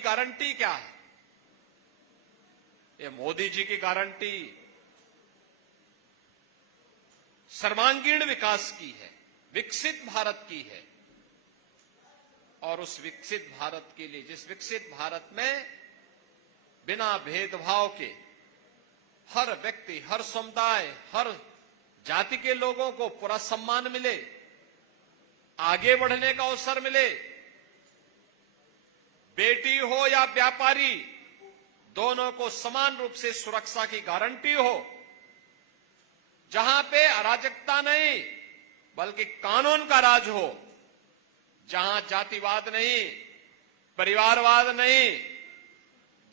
Guarantee क्या है? ये मोदी जी की गारंटी सर्वांगीण विकास की है, विकसित भारत की है। और उस विकसित भारत के लिए, जिस विकसित भारत में बिना भेदभाव के हर व्यक्ति, हर समुदाय, हर जाति के लोगों को पूरा सम्मान मिले, आगे बढ़ने का अवसर मिले, बेटी हो या व्यापारी, दोनों को समान रूप से सुरक्षा की गारंटी हो, जहां पे अराजकता नहीं बल्कि कानून का राज हो, जहां जातिवाद नहीं, परिवारवाद नहीं,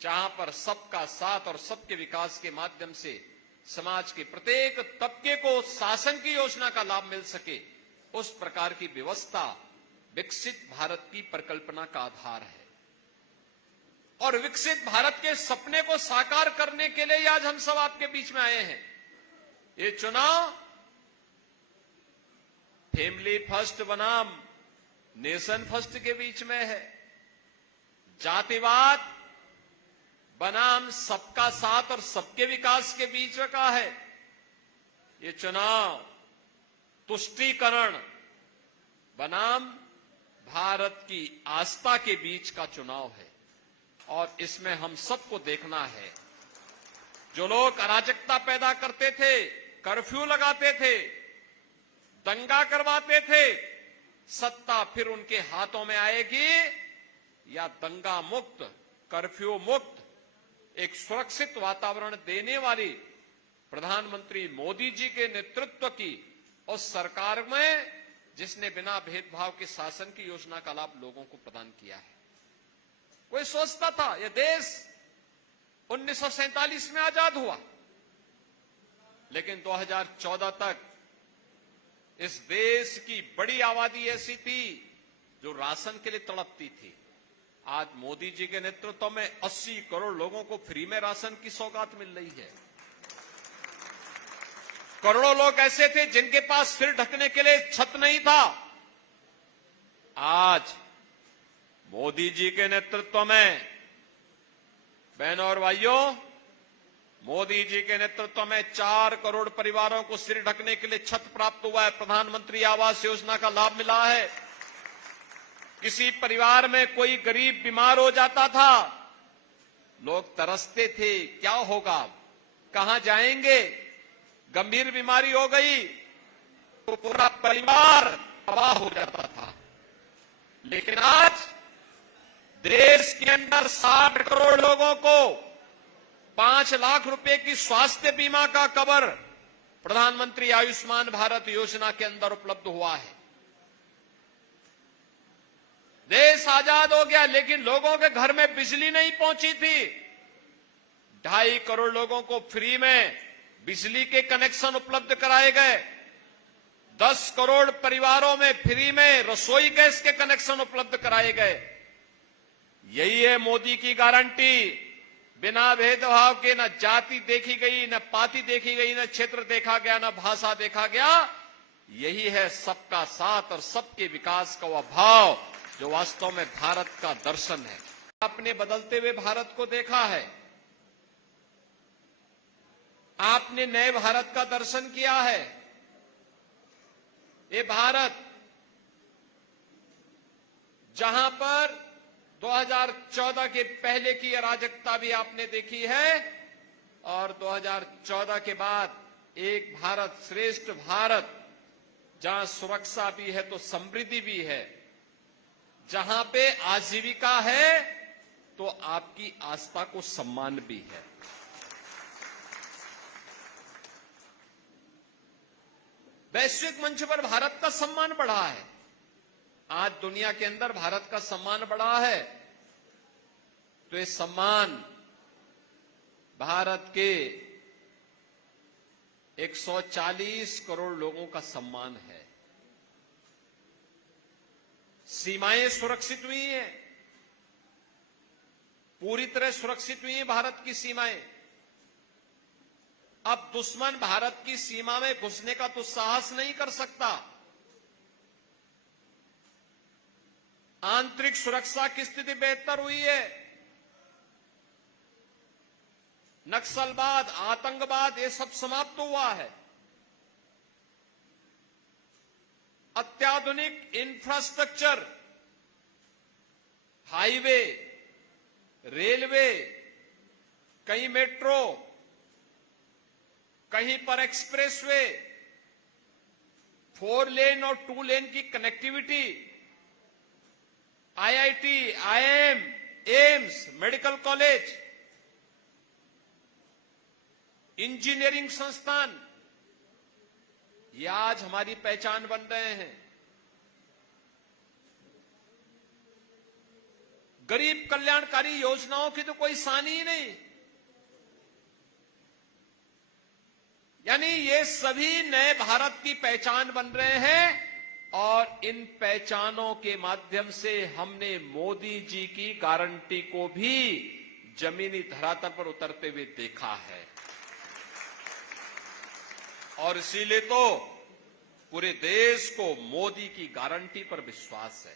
जहां पर सबका साथ और सबके विकास के माध्यम से समाज के प्रत्येक तबके को शासन की योजना का लाभ मिल सके, उस प्रकार की व्यवस्था विकसित भारत की परिकल्पना का आधार है। और विकसित भारत के सपने को साकार करने के लिए आज हम सब आपके बीच में आए हैं। ये चुनाव फैमिली फर्स्ट बनाम नेशन फर्स्ट के बीच में है, जातिवाद बनाम सबका साथ और सबके विकास के बीच का है। ये चुनाव तुष्टीकरण बनाम भारत की आस्था के बीच का चुनाव है। और इसमें हम सबको देखना है, जो लोग अराजकता पैदा करते थे, कर्फ्यू लगाते थे, दंगा करवाते थे, सत्ता फिर उनके हाथों में आएगी या दंगा मुक्त, कर्फ्यू मुक्त, एक सुरक्षित वातावरण देने वाली प्रधानमंत्री मोदी जी के नेतृत्व की उस सरकार में, जिसने बिना भेदभाव के शासन की योजना का लाभ लोगों को प्रदान किया है। कोई सोचता था यह देश 1947 में आजाद हुआ, लेकिन 2014 तक इस देश की बड़ी आबादी ऐसी थी जो राशन के लिए तड़पती थी। आज मोदी जी के नेतृत्व में 80 करोड़ लोगों को फ्री में राशन की सौगात मिल रही है। करोड़ों लोग ऐसे थे जिनके पास सिर ढकने के लिए छत नहीं था। आज मोदी जी के नेतृत्व में, बहनों और भाइयों, मोदी जी के नेतृत्व में 4 करोड़ परिवारों को सिर ढकने के लिए छत प्राप्त हुआ है। प्रधानमंत्री आवास योजना का लाभ मिला है। किसी परिवार में कोई गरीब बीमार हो जाता था, लोग तरसते थे, क्या होगा, कहां जाएंगे, गंभीर बीमारी हो गई तो पूरा परिवार तबाह हो जाता था। लेकिन आज देश के अंदर 60 करोड़ लोगों को 5 लाख रुपए की स्वास्थ्य बीमा का कवर प्रधानमंत्री आयुष्मान भारत योजना के अंदर उपलब्ध हुआ है। देश आजाद हो गया, लेकिन लोगों के घर में बिजली नहीं पहुंची थी। 2.5 करोड़ लोगों को फ्री में बिजली के कनेक्शन उपलब्ध कराए गए। 10 करोड़ परिवारों में फ्री में रसोई गैस के कनेक्शन उपलब्ध कराए गए। यही है मोदी की गारंटी। बिना भेदभाव के न जाति देखी गई, न पाति देखी गई, न क्षेत्र देखा गया, न भाषा देखा गया। यही है सबका साथ और सबके विकास का वह भाव जो वास्तव में भारत का दर्शन है। आपने बदलते हुए भारत को देखा है, आपने नए भारत का दर्शन किया है। ये भारत जहां पर 2014 के पहले की अराजकता भी आपने देखी है और 2014 के बाद एक भारत श्रेष्ठ भारत, जहां सुरक्षा भी है तो समृद्धि भी है, जहां पे आजीविका है तो आपकी आस्था को सम्मान भी है। वैश्विक मंच पर भारत का सम्मान बढ़ा है। आज दुनिया के अंदर भारत का सम्मान बढ़ा है, तो ये सम्मान भारत के 140 करोड़ लोगों का सम्मान है। सीमाएं सुरक्षित हुई हैं, पूरी तरह सुरक्षित हुई हैं भारत की सीमाएं। अब दुश्मन भारत की सीमा में घुसने का तो साहस नहीं कर सकता। आंतरिक सुरक्षा की स्थिति बेहतर हुई है। नक्सलवाद, आतंकवाद, ये सब समाप्त हुआ है। अत्याधुनिक इंफ्रास्ट्रक्चर, हाईवे, रेलवे, कहीं मेट्रो, कहीं पर एक्सप्रेसवे, 4 लेन और 2 लेन की connectivity, IIT, IIM, AIIMS, medical college, engineering संस्थान, ये आज हमारी पहचान बन रहे हैं। गरीब कल्याणकारी योजनाओं की तो कोई सानी ही नहीं। यानी ये सभी नए भारत की पहचान बन रहे हैं और इन पहचानों के माध्यम से हमने मोदी जी की गारंटी को भी जमीनी धरातल पर उतरते हुए देखा है। और इसीलिए तो पूरे देश को मोदी की गारंटी पर विश्वास है।